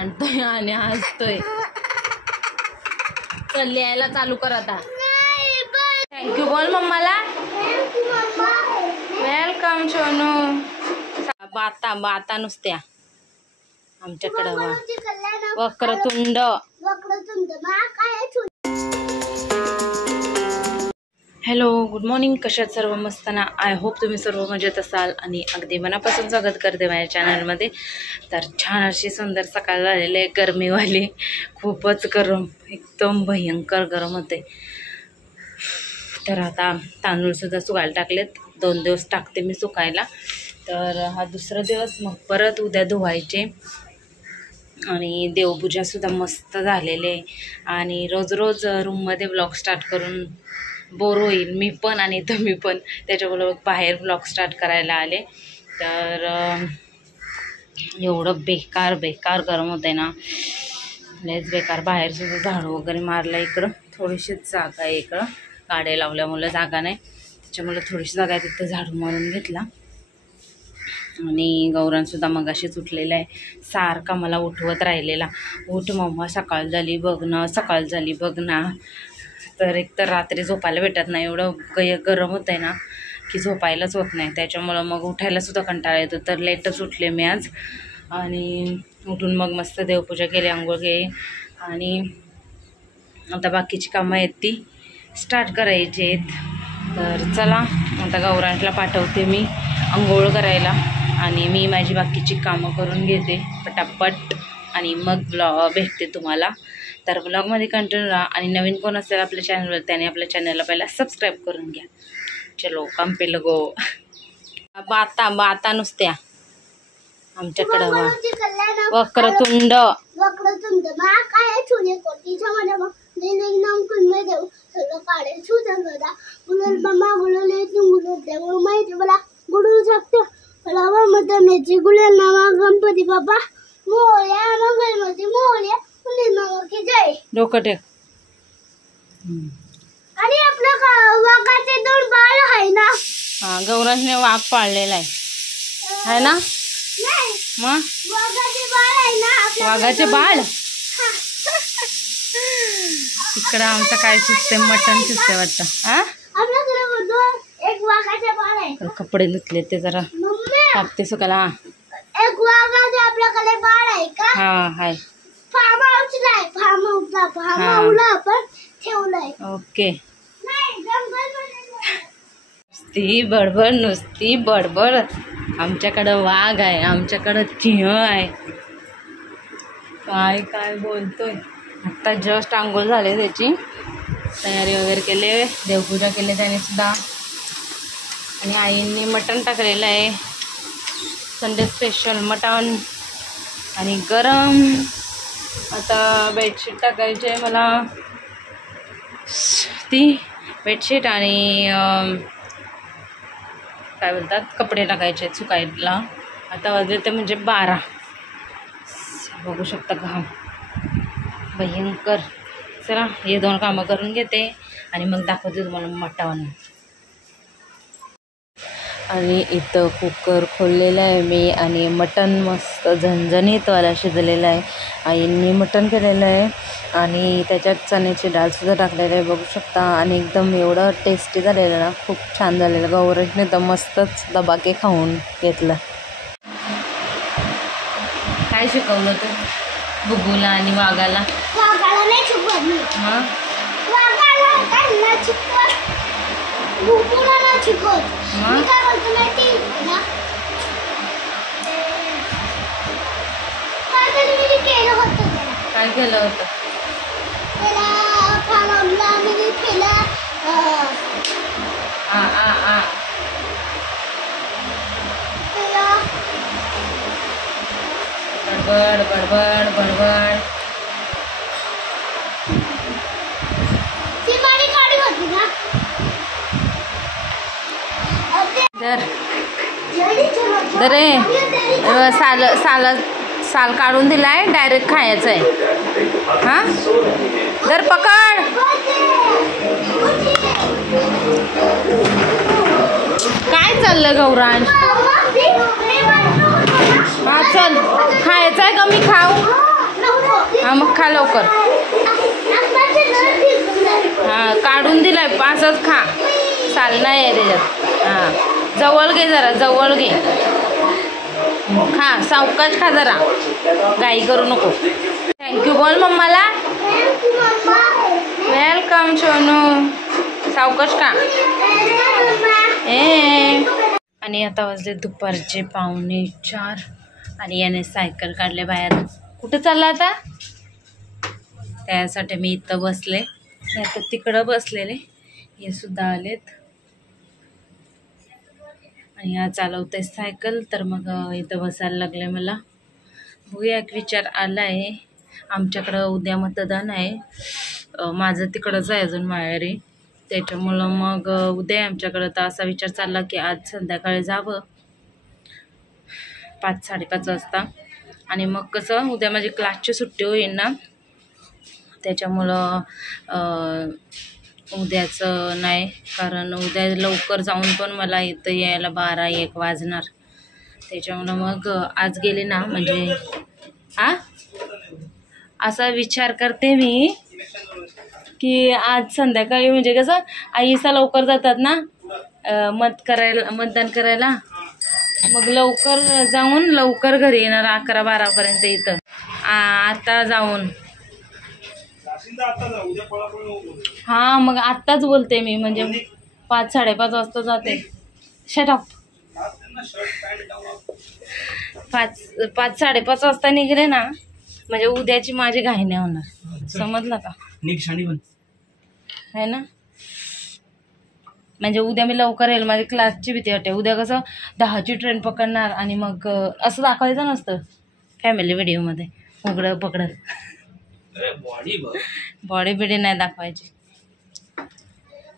आणतोय आणि हसतोय. चल लिहायला चालू कर आता. थँक्यू बोल मम्माला. वेलकम सोनू. बाता नुसत्या आमच्याकडं. वक्रतुंड. Hello good morning. कशात सर्व मस्त ना. आय होप तुम्ही सर्व मजेत असाल आणि अगदी मनापासून स्वागत करते माझ्या चॅनलमध्ये. तर छान अशी सुंदर सकाळ झालेली आहे. गरमीवाली खूपच गरम, एकदम भयंकर गरम होते. तर आता तांदूळसुद्धा सुकायला टाकलेत. 2 दिवस टाकते मी सुकायला. तर हा दुसरा दिवस, मग परत उद्या धुवायचे. आणि देवपूजासुद्धा मस्त झालेले आहे. आणि रोज रोज रूममध्ये ब्लॉग स्टार्ट करून बोर होईल मी पण आणि तुम्ही पण. त्याच्यामुळे बाहेर ब्लॉग स्टार्ट करायला आले. तर एवढं बेकार गरम होतं आहे ना, लयच बेकार. बाहेरसुद्धा झाडू वगैरे मारला. इकडं थोडीशीच जागा आहे, इकडं गाड्या लावल्यामुळं जागा नाही, त्याच्यामुळे थोडीशी जागा आहे, तिथं झाडू मारून घेतला. आणि गौरांसुद्धा मगाशीच उठलेला आहे. सारखा मला उठवत राहिलेला, उठ मम्मा सकाळ झाली बघ ना, सकाळ झाली बघ ना. तर एक तर रात्री झोपायला भेटत नाही, एवढं गरम होतं आहे ना की झोपायलाच होत नाही. त्याच्यामुळं मग उठायलासुद्धा कंटाळा येतो. तर लेटच उठले मी आज. आणि उठून मग मस्त देवपूजा केली, आंघोळ केली. आणि आता बाकीची कामं आहेत ती स्टार्ट करायची आहेत. तर चला आता गौरांशला पाठवते मी आंघोळ करायला आणि मी माझी बाकीची कामं करून घेते पटापट. आणि मग भेटते तुम्हाला. तर ब्लॉगमध्ये कंटिन्यू राहा. आणि नवीन कोण असेल आपल्या चॅनलवर त्याने आपल्या चॅनलला पहिला सबस्क्राईब करून घ्या. चलो काम पे लगो. बाता नुसत्या आमच्याकडं. वक्रतुंड. गणपती बाबा मोरया डोकं टेक. आणि आपलं वाघाचे 2 बाळ आहे ना. हा गौरांशने वाघ पाळलेला आहे ना. मग वाघाचे बाळ आहे ना. वाघाचे बाळ. तिकडं आमचं काय सिस्टम, मटन सिस्टम वाटतं. हा एक वाघाचे बाळ आहे. कपडे धुतले ते जरा टाकते सुकायला. एक वाघाचे आपल्याकडे बाळ आहे का. हा हाय. फार्म हाऊसला आपण ठेवलंय. ओके. नुसती बडबड. आमच्याकडं वाघ आहे, आमच्याकडं सिंह आहे. काय बोलतोय. आत्ता जस्ट आंघोळ झाले, त्याची तयारी वगैरे केले, देवपूजा केली त्याने सुद्धा. आणि आईंनी मटण टाकलेलं आहे, संडे स्पेशल मटण. आणि गरम. आता बेडशीट टाकायची आहे मला, ती बेडशीट. आणि काय बोलतात, कपडे टाकायचे आहेत सुकायला. आता वाजले ते म्हणजे 12. बघू शकता घाम भयंकर. चला हे 2 कामं करून घेते आणि मग दाखवते तुम्हाला मटण. आणि इथं कुकर खोललेलं आहे मी आणि मटण मस्त झणझणीतवाला शिजलेलं आहे. आईंनी मटण केलेलं आहे आणि त्याच्यात चण्याची डाळसुद्धा टाकलेलं आहे, बघू शकता. आणि एकदम एवढं टेस्टी झालेलं ना, खूप छान झालेलं. गौरांशने तर मस्तच दबाके खाऊन घेतलं. काय शिकवलं तू बुबूला आणि वाघाला. वाघाला नाही शिकवत. हां वाघाला त्यांना शिकवत, बुबूला नाही शिकवत. मी काय बोलतो माहिती ना, मी केलं होतं. काय केलं होतं त्याला फार्मला मी केलं. बडबड. ती माझी गाडी होती ना. तर साल काढून दिलाय, डायरेक्ट खायचं आहे. हां तर पकड. काय चाललं गौरांश. हा चल खायचं आहे का मी खाऊ. खा लवकर. हा काढून दिलाय असंच खा. साल नाही आहे त्याच्यात. हा जवळ घे जरा जवळ घे. खा सावकाश खा जरा घाई करू नको. थँक्यू बोल मम्माला. वेलकम सोनू. सावकाश खा. आणि आता वाजले दुपारचे 3:45 आणि याने सायकल काढले बाहेर. कुठं चालला आता? त्यासाठी मी इथं बसले नाही तर तिकडं बसलेले. हे सुद्धा आलेत आणि हा चालवते सायकल तर मग इथं बसायला लागले मला. बघूया एक विचार आला आहे. आमच्याकडं उद्या मतदान आहे. माझं तिकडंच आहे अजून माहेरी. त्याच्यामुळं मग उद्या आमच्याकडं तर असा विचार चालला की आज संध्याकाळी जावं 5-5:30 वाजता. आणि मग कसं उद्या माझी क्लासची सुट्टी होईल ना त्याच्यामुळं उद्याचं नाही. कारण उद्या लवकर जाऊन पण मला इथं यायला 12-1 वाजणार. त्याच्यामुळं मग आज गेले ना म्हणजे असा विचार करते मी की आज संध्याकाळी म्हणजे कसं आईसा लवकर जातात ना मतदान करायला. मग लवकर जाऊन लवकर घरी येणार 11-12 इथं. आता जाऊन हा मग आत्ताच बोलते मी म्हणजे 5-5:30 वाजता जाते. शटअप. 5-5:30 वाजता निघले ना म्हणजे उद्याची माझी घाई नाही होणार. समजलं का? है ना. म्हणजे उद्या मी लवकर येईल. माझी क्लासची भीती वाटते. उद्या कसं 10ची ट्रेन पकडणार आणि मग असं दाखवायचं नसतं फॅमिली व्हिडिओमध्ये उघडं पकडत. बॉडी बिडी नाही दाखवायची.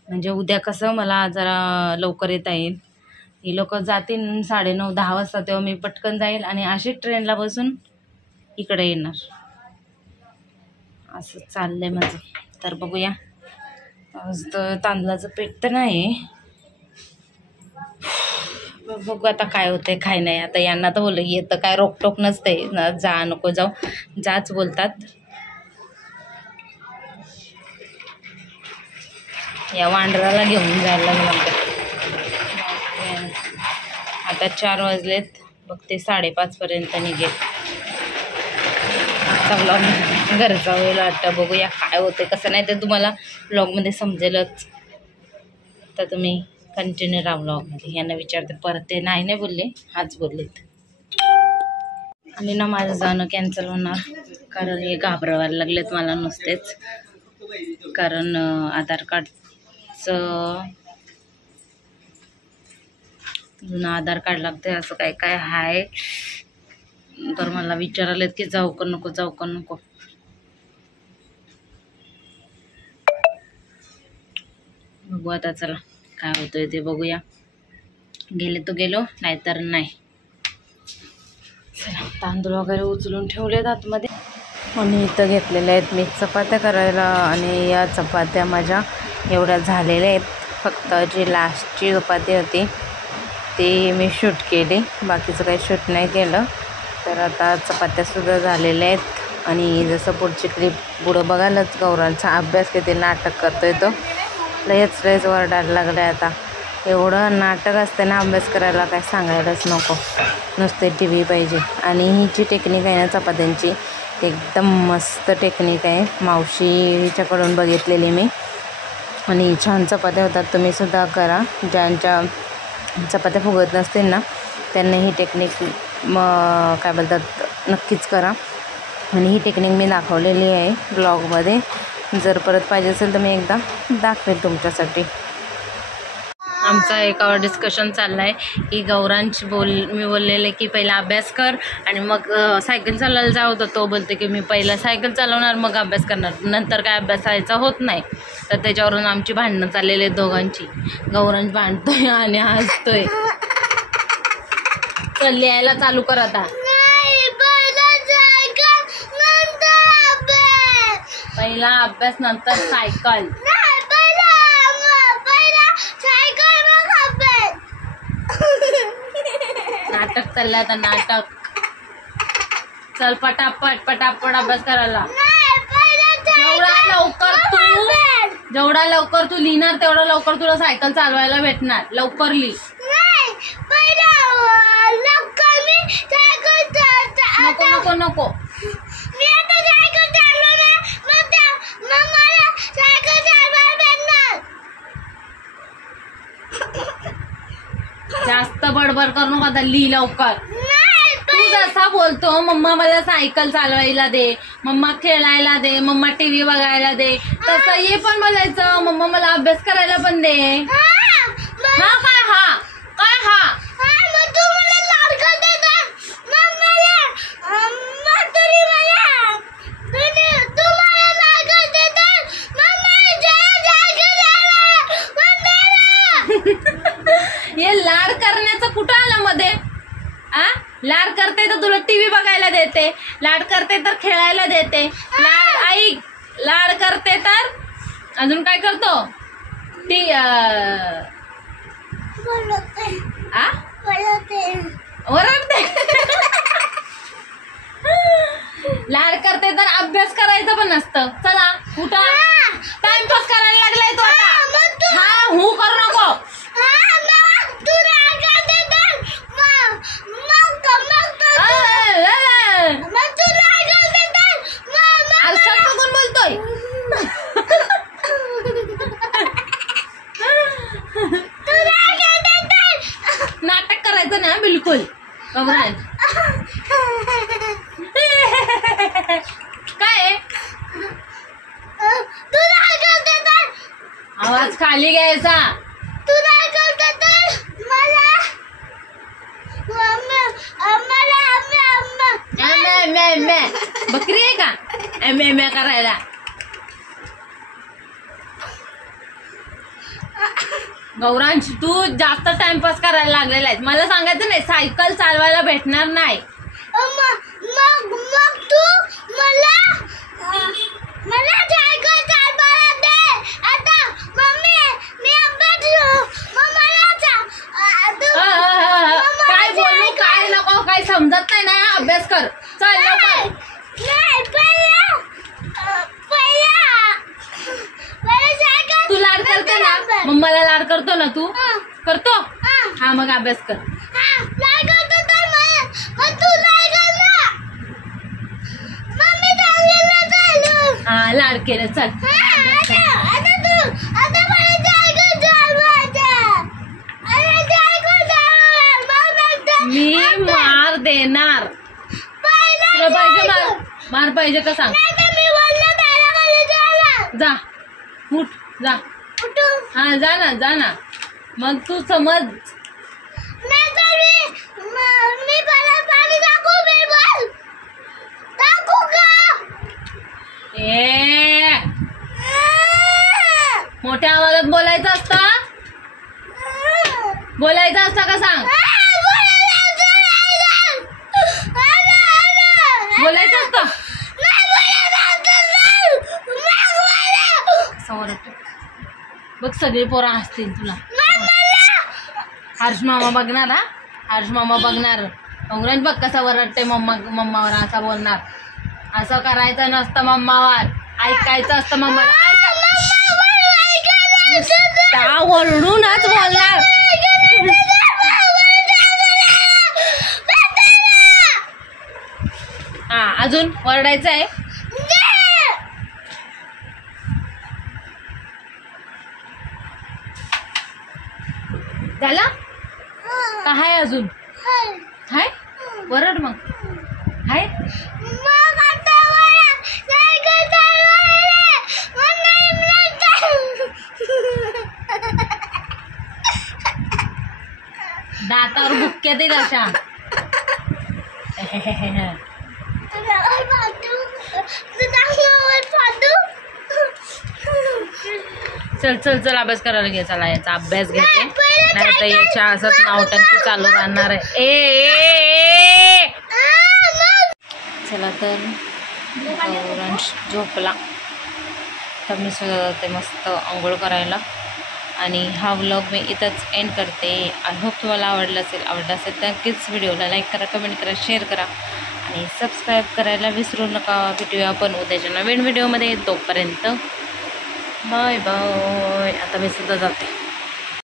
म्हणजे उद्या कसं मला जरा लवकर येता येईल. ही लोक जातील 9:30-10 वाजता तेव्हा मी पटकन जाईल आणि अशी ट्रेनला बसून इकडे येणार. असं चाललंय माझं. तर बघूया. आज तर तांदळाचं पीठ तर नाही. बघू आता काय होतंय काय नाही. आता यांना तर बोललं येतं काय रोकटोक नसते ना. जा नको जाऊ जाच बोलतात. या वांढराला घेऊन जायला लागलं. आता 4 वाजलेत. बघते 5:30 निघेल. आजचा ब्लॉग घरचा होईल वाटतं. बघूया काय होते कसं नाही ते तुम्हाला ब्लॉगमध्ये समजेलच. तर तुम्ही कंटिन्यू राहा ब्लॉगमध्ये. यांना विचारते परत. ते नाही बोलले हाच बोललेत. आणि ना माझं जाणं कॅन्सल होणार कारण हे घाबरवायला लागलेत मला नुसतेच. कारण आधार कार्डचं जुनं आधार कार्ड लागते असं काय काय आहे. तर मला विचारालेत की जाऊ का नको जाऊ का नको. बघू आता चला काय होतंय ते बघूया. गेले तो गेलो नाहीतर नाही. चला तांदूळ वगैरे उचलून ठेवलेत आतमध्ये. आणि इथं घेतलेल्या आहेत मी चपात्या करायला. आणि या चपात्या माझ्या एवढ्या झालेल्या आहेत. फक्त जी लास्टची चपाती होती ती मी शूट केली. बाकीचं काही शूट नाही केलं. तर आता चपात्यासुद्धा झालेल्या आहेत. आणि जसं पुढची क्लिप पुढं बघायलाच गौरांचा अभ्यास किती नाटक करतोय तो. लयच वरडायला लागलं आहे आता. एवढं नाटक असते ना अभ्यास करायला काय सांगायलाच नको. नुसते टी व्ही पाहिजे. आणि ही जी टेक्निक आहे ना चपात्यांची ती एकदम मस्त टेक्निक आहे. मावशी हिच्याकडून बघितलेली मी. आणि छान चपात्या होतात. तुम्हीसुद्धा करा. ज्यांच्या चपात्या फुगत नसतील ना त्यांनी ही टेक्निक काय बोलतात नक्कीच करा. आणि ही टेक्निक मी दाखवलेली आहे ब्लॉगमध्ये. जर परत पाहिजे असेल तर मी एकदा दाखवेल तुमच्यासाठी. आमचा एकावर डिस्कशन चाललं आहे की गौरांश मी बोललेले की पहिला अभ्यास कर आणि मग सायकल चालवायला जाऊ. तर तो बोलते की मी पहिला सायकल चालवणार मग अभ्यास करणार. नंतर काय अभ्यासायचा होत नाही. तर त्याच्यावरून आमची भांडणं चाललेली आहेत दोघांची. गौरांश भांडतोय आणि हसतोय. चल लिहायला चालू कर आता. पहिला अभ्यास नंतर सायकल. नाटक चाललं आता नाटक. चल पटापट अभ्यास करायला. जेवढा लवकर तू लिहिणार तेवढा लवकर तुला सायकल चालवायला भेटणार. लवकर लिही. नको नको नको. मी आता सायकल चालवणार मग मला सायकल चालवायला भेटणार. जास्त बडबड करू नका. लिही लवकर. तू जसा बोलतो मम्मा मला सायकल चालवायला दे, मम्मा खेळायला दे, मम्मा टीव्ही बघायला दे, तसं ये पण बोलायचं मम्मा मला अभ्यास करायला पण दे. हा काय हा काय हा हे लाड करण्याचं कुठं आलं मध्ये? लाड करते तर तुला टीव्ही बघायला देते, लाड करते तर खेळायला देते, लाड ऐक लाड करते तर अजून काय करतो? ओरडते. लाड करते तर अभ्यास करायचं पण नसतं. चला उठा. टाइमपास करायला लागलाय तो आता. हा हू करू नको. कोण बोलतोय? नाटक करायचं ना बिलकुल. काय आवाज खाली घ्यायचा. बकरी आहे का एम करायला? गौरांश तू जास्त टाइमपास करायला लागलेला आहे. मला सांगायचं नाही सायकल चालवायला भेटणार नाही. मग तू मला सायकल चालवायला दे. आता मम्मी मी अभ्यास काय बोलू काय नको काय समजत नाही ना. अभ्यास कर. चल लवकर. तू लाड करते ना मम्माला लाड करतो ना तू करतो. हा मग अभ्यास कर. हा लाड केलं. चल मी मार देणार. तुला पाहिजे मार पाहिजे का सांग. जा उठ जा. हा जा ना मग तू समज. मोठ्या आवाजात बोलायचं असतं का सांग. बोलायचं असतं. बघ सगळी पोरं असतील तुला. हर्ष मामा बघणार. हा हर्ष मामा बघणार. अंगराज बघ कसा वरडते मम्मावर. असा बोलणार. असं करायचं नसतं मम्मावर. ऐकायचं असतं मम्माला. वरडूनच बोलणार. हा अजून वरडायचं आहे. झाला का हाय अजून हाय? वरड मग हाय. दातावर बुक्क्या दिल अशा. चल चल चल अभ्यास करायला घे. चला याचा अभ्यास घेते नाही तर याच्या असंच नावटंकी चालू राहणार आहे. चला तर गौरांश झोपला तर मी ते मस्त आंघोळ करायला. आणि हा व्लॉग मी इथंच एंड करते. आय होप तुम्हाला आवडला असेल तर नक्कीच व्हिडिओला लाईक करा, कमेंट करा, शेअर करा आणि सबस्क्राईब करायला विसरू नका. भेटूया आपण उद्याच्या नवीन व्हिडिओमध्ये. तोपर्यंत बाय बाय. आता मी सुद्धा जाते.